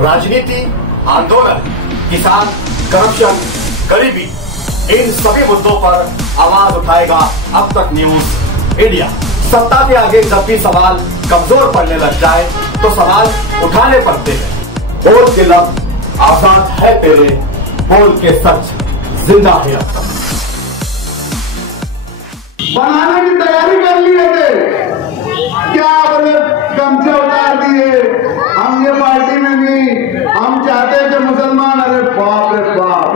राजनीति, आंदोलन, किसान, करप्शन, गरीबी, इन सभी मुद्दों पर आवाज उठाएगा अब तक न्यूज इंडिया। सत्ता के आगे जब भी सवाल कमजोर पड़ने लग जाए तो सवाल उठाने पड़ते हैं। बोल के लफ्ज आजाद है तेरे, बोल के सच जिंदा है अब तक। बनाने की तैयारी कर लिए थे क्या? बोले गमछे उतार दिए, हम ये पार्टी में नहीं, हम चाहते थे मुसलमान। अरे बाप रे बाप,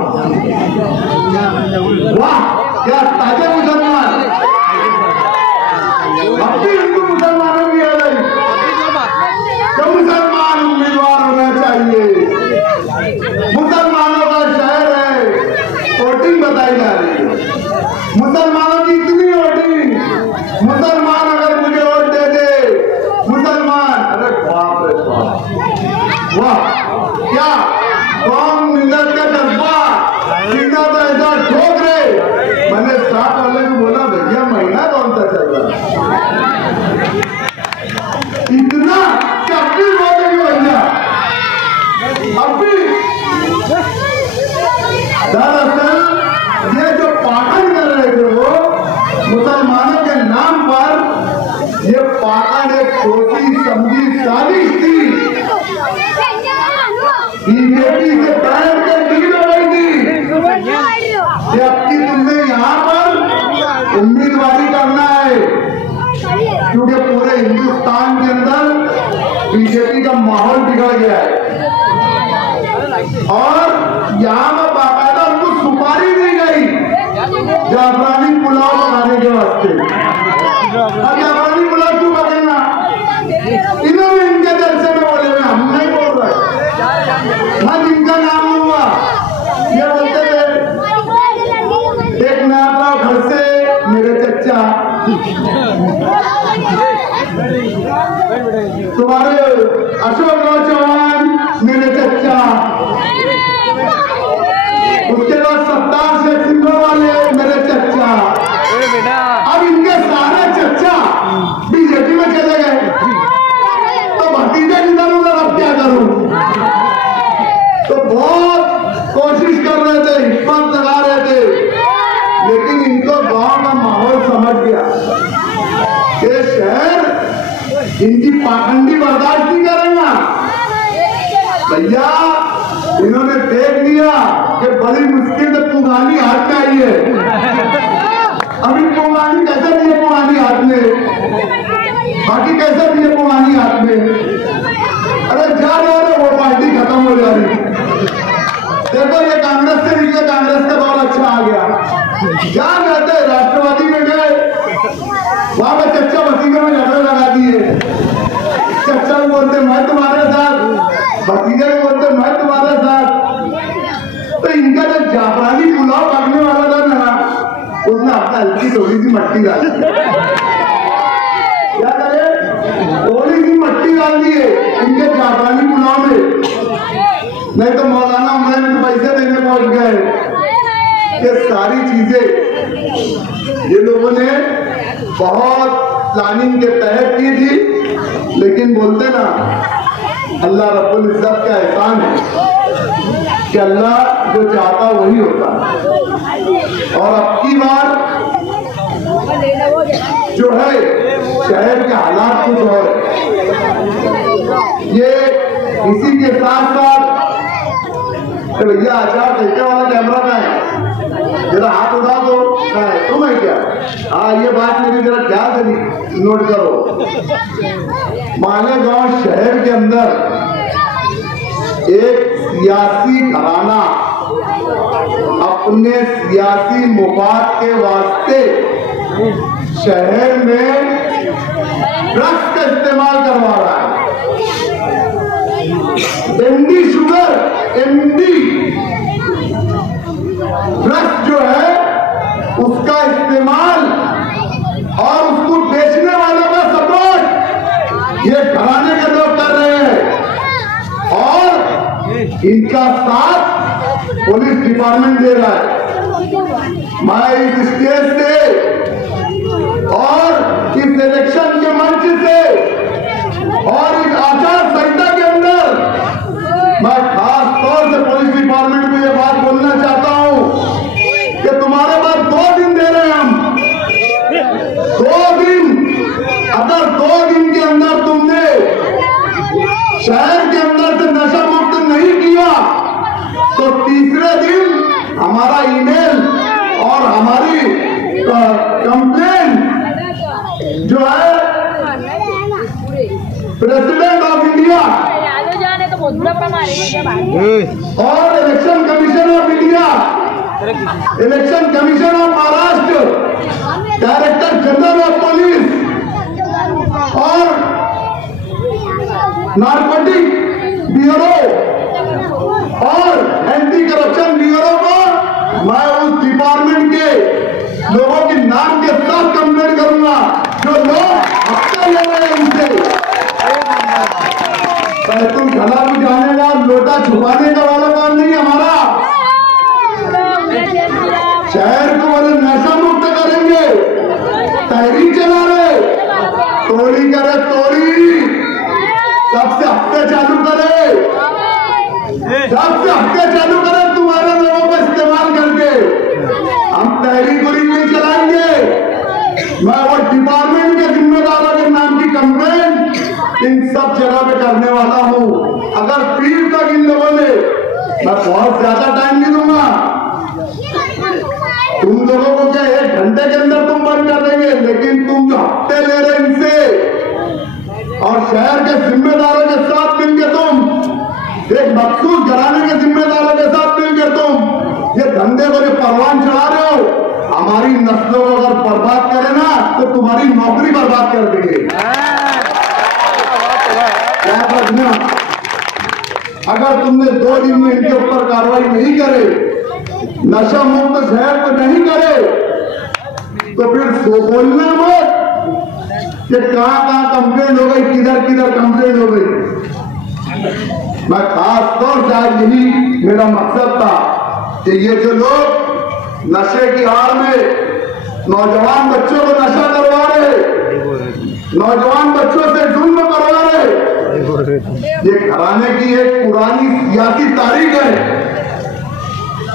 वाह क्या ताजे मुसलमान। अब भी हिंदू मुसलमानों की आ गई तो मुसलमान उम्मीदवार होना चाहिए। मुसलमानों का शहर है, वोटिंग बताई जा रही है। मुसलमानों की इतनी वोटिंग, मुसलमान अगर मुझे वोट दे दे, मुसलमान। अरे बाप रे बाप, वाह क्या कौन मिलत का जज्बा, सीधा तो ऐसा ठोक रहे। मैंने साथ वाले को बोला भैया महीना कौन सा चल रहा है, इतना चक्की बोलेंगे भैया। अभी दरअसल ये जो पाखंड कर रहे थे वो मुसलमानों के नाम पर, ये पाखंड एक छोटी समझी साजिश थी। बीजेपी से बैठ कर डील हो गई थी, जबकि तुमने यहाँ पर उम्मीदवारी करना है, क्योंकि पूरे हिंदुस्तान के अंदर बीजेपी का माहौल बिगड़ गया है। और यहाँ पर बाकायदा उनको सुपारी दी गई जाफरानी पुलाव बनाने के वास्ते। अब जाफरानी पुलाव क्यों बनेगा? इन्होंने इनके जलसे में बोले हुए, हम नहीं बोल रहे। मैं जिनका नाम लूंगा ये बोलते थे, एक नारा घर से मेरे चच्चा, तुम्हारे अशोक राव चौहान मेरे चच्चा, उसके बाद सत्तार शेख सिंह वाले मेरे चच्चा। अब इनके सारे चच्चा बीजेपी में चले गए तो भतीजे किधर उधर, अब क्या करूं? तो बहुत कोशिश कर रहे थे, हिम्मत लगा रहे थे, लेकिन इनको गांव का माहौल समझ गया। ये शहर इनकी पाखंडी बर्दाश्त नहीं करेगा भैया। इन्होंने देख लिया कि बड़ी मुश्किल से पुगानी हाथ में आई है। अभी पुगानी कैसे दिए, पुगानी हाथ में, बाकी कैसे दिए पुगानी हाथ में। अरे जा रहे वो पार्टी खत्म हो जा रही। देखो ये कांग्रेस से निकले, कांग्रेस का दौर अच्छा आ गया। क्या कहते हैं, राष्ट्रवादी में गए, वहां पे चच्चा भतीजे में झगड़े लगा दिए। चच्चा भी बोलते मैं तुम्हारे साथ, भतीजे भी बोलते मैं तुम्हारे साथ। तो इनका जो जाफरानी पुलाव पकने वाला था ना, उसने अपना हल्की थोड़ी सी मट्टी डाली। क्या करे, थोड़ी सी मट्टी डाल दिए इनके जाफरानी पुलाव में, नहीं तो मौलाना उमरे में पैसे देने पहुंच गए। ये सारी चीजें ये लोगों ने बहुत प्लानिंग के तहत की थी, लेकिन बोलते ना अल्लाह रब्बुल इज्जत का एहसान है कि अल्लाह जो चाहता वही होता। और अब की बार जो है शहर के हालात कुछ और है। ये इसी के साथ साथ भैया आचार संहिता वाला कैमरा का है, जरा हाथ उठा दो, तुम है क्या? हाँ ये बात मेरी जरा ध्यान से नोट करो। मालेगांव शहर के अंदर एक सियासी घराना अपने सियासी मुफाद के वास्ते शहर में ड्रग्स का इस्तेमाल करवा रहा है। एमडी शुगर, एमडी ड्रग्स जो है उसका इस्तेमाल और उसको बेचने वालों का सपोर्ट ये घराने के लोग कर रहे हैं, और इनका साथ पुलिस डिपार्टमेंट दे रहा है। मैं इस स्टेज से और इस इलेक्शन के मंच से और इस आचार संहिता के अंदर जो है प्रेसिडेंट ऑफ इंडिया और election commission of India, election commission of Maharashtra, director general of police और नारकोटिक ब्यूरो और एंटी करप्शन ब्यूरो को मैं उस डिपार्टमेंट के लोगों के नाम के साथ कंप्लेंट करूंगा जो लोग हफ्ते ले रहे हैं उनसे। तुम गला बुझाने का, लोटा छुपाने का वाला काम नहीं हमारा। शहर को वाले नशा मुक्त करेंगे, तहरीक चला रहे, तोड़ी करे तोड़ी, सबसे हफ्ते चालू करे, सबसे हफ्ते चालू करे तुम्हारे लोगों को इस्तेमाल करके। हम तहरीक नहीं चलाएंगे। मैं वो डिपार्टमेंट के जिम्मेदारों के नाम की कंप्लेंट इन सब जगह पे करने वाला हूँ। अगर पीर तक इन लोगों ने, मैं बहुत ज्यादा टाइम नहीं दूंगा। तुम लोगों को क्या 1 घंटे के अंदर तुम बंद कर देंगे, लेकिन तुम जो हफ्ते ले रहे इनसे और शहर के जिम्मेदारों के साथ मिलकर तुम, एक मखसूस घराने के जिम्मेदारों के साथ मिलकर तुम ये धंधे को जो परवान चढ़ा रहे हो, हमारी नस्लों को अगर बर्बाद करे ना तो तुम्हारी नौकरी बर्बाद कर देंगे। क्या करना? अगर तुमने 2 दिन में इनके ऊपर कार्रवाई नहीं करे, नशा मुक्त शहर को नहीं करे, तो फिर सो बोलना मत कि कहां कंप्लेंट हो गई, किधर किधर कंप्लेंट हो गई। मैं खास तौर से आज यही मेरा मकसद था कि ये जो लोग नशे की आड़ में नौजवान बच्चों को नशा करवा रहे, नौजवान बच्चों से जुल्म करवा रहे, ये घराने की एक पुरानी सियासी तारीख है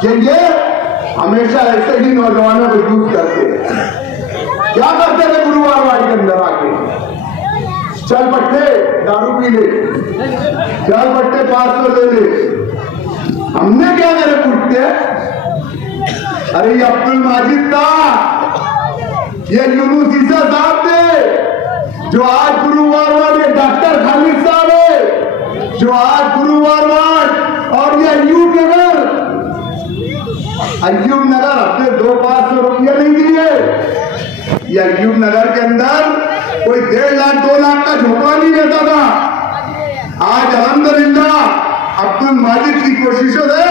कि ये हमेशा ऐसे ही नौजवानों को यूज करते हैं। क्या करते थे गुरुवार वार्ड के अंदर आके? चल पट्टे दारू पी ले, चल पट्टे 500 ले ले। हमने क्या करे पूछते? अरे ये अब्दुल माजिद था, ये यूनुस ईसा साहब थे जो आज गुरुवार वार्ड, ये डॉक्टर खालिद साहब है जो आज गुरुवार वार्ड और ये अयूब नगर अपने 200-500 रुपया नहीं दिए। ये अयूब नगर के अंदर कोई 1.5 लाख 2 लाख का झोंका नहीं देता था। आज अल्हम्दुलिल्लाह अब्दुल माजिद की कोशिशों से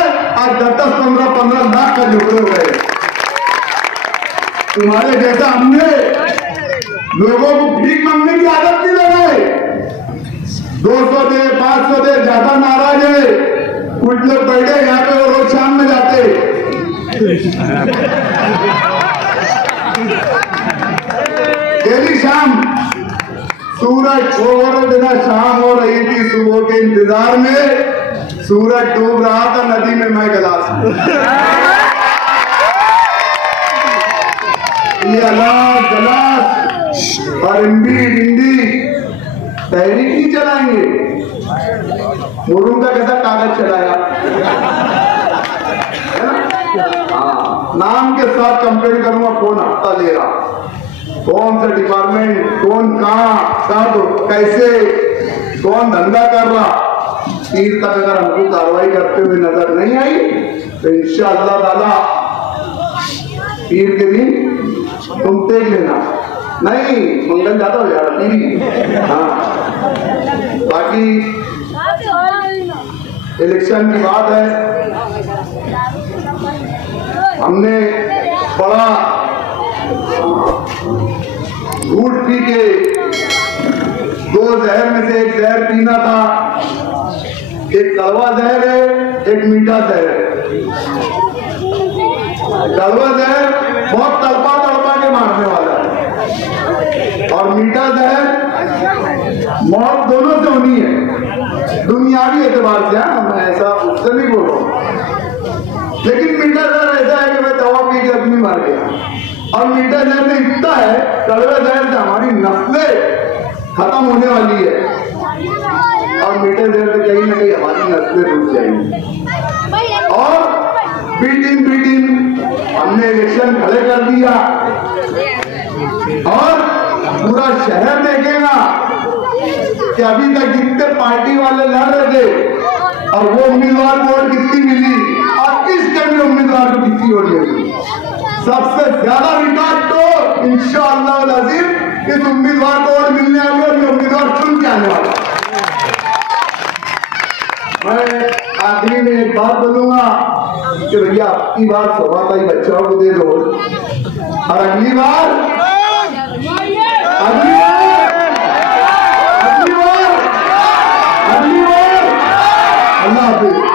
आज 10-15 लाख का झोंके हो गए। तुम्हारे जैसा हमने लोगों को भीख मांगने की आदत नहीं लगाए। 200 दे 500 दे, ज्यादा नाराज है कुछ लोग बैठे यहाँ पे, वो रोज शाम में जाते डेली शाम सूरज ओवर बिना शाम हो रही थी, सुबह के इंतजार में सूरज डूब रहा था नदी में, मैं गिलास में ये अलास गलास और हिंदी तहरीक नहीं चलाएंगे। मुर्मू का कैसा कागज चलाया, नाम के साथ कंप्लेंट करूंगा, कौन हफ्ता ले रहा, कौन सा डिपार्टमेंट, कौन कहां, कब, कैसे, कौन धंधा कर रहा। पीर तक अगर हमको कार्रवाई करते हुए नजर नहीं आई तो इंशाअल्लाह ताला पीर के दिन तुम देख लेना। नहीं मंगल जाता हो यार पीर। हाँ बाकी इलेक्शन की बात है, हमने बड़ा झूठ पी के 2 जहर में से एक जहर पीना था। एक कड़वा जहर है, एक मीठा जहर है। कड़वा जहर बहुत तड़पा के मारने वाला है और मीठा जहर मौत दोनों से होनी है दुनियावी एतबार से। मैं ऐसा उससे नहीं बोल रहा हूँ, लेकिन मीठा जहर ऐसा है कि मैं दवा पी के अपनी मार गया। और मीठा जहर में इतना है, कड़वे जहर से हमारी नस्लें खत्म होने वाली है और मीठे जहर से कहीं ना कहीं हमारी नस्लें रुक जाएंगी। और बीटिन हमने इलेक्शन खड़े कर दिया और पूरा पूरा शहर देखेगा कि अभी तक जितने पार्टी वाले लड़ रहे थे और वो उम्मीदवार को वोट कितनी मिली और इस टाइम उम्मीदवार को कितनी वोट मिली, सबसे ज्यादा रिकॉर्ड तो इंशाअल्लाह अज़ीम इस उम्मीदवार को वोट मिलने वाले और ये उम्मीदवार चुन के आने वाला। मैं आखिरी में एक बात बोलूंगा कि भैया आपकी बार सवाताई बच्चों को दे दो और अगली बार अल्लाह हाफिज़।